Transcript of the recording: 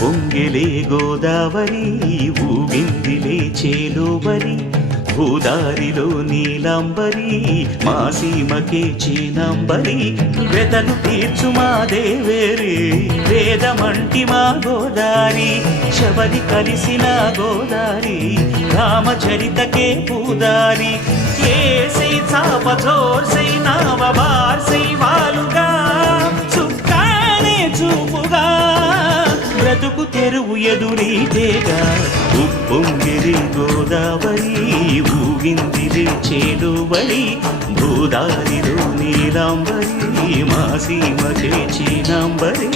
పొంగిలే గోదావరి ఊగిందిలే చేలోబరి భూదారిలో నీలాంబరి మా సీమకే చీనాంబరి వెతను తీర్చు మా దేవేరి వేదమంటి మా గోదారి శబరి కలిసిన గోదారి రామచరితకే పూదారి ఏసై చాప చోర్సై నావ బార్సై వాలుగా చుక్కానే చూపుగా బ్రతుకు తెరువు ఎదురీతేగా ఉప్పొంగిరి గోదావరి ఊగిందిరి చేలువరి భూదారిలో నీలాంబరి మా సీమకే చీనాంబరి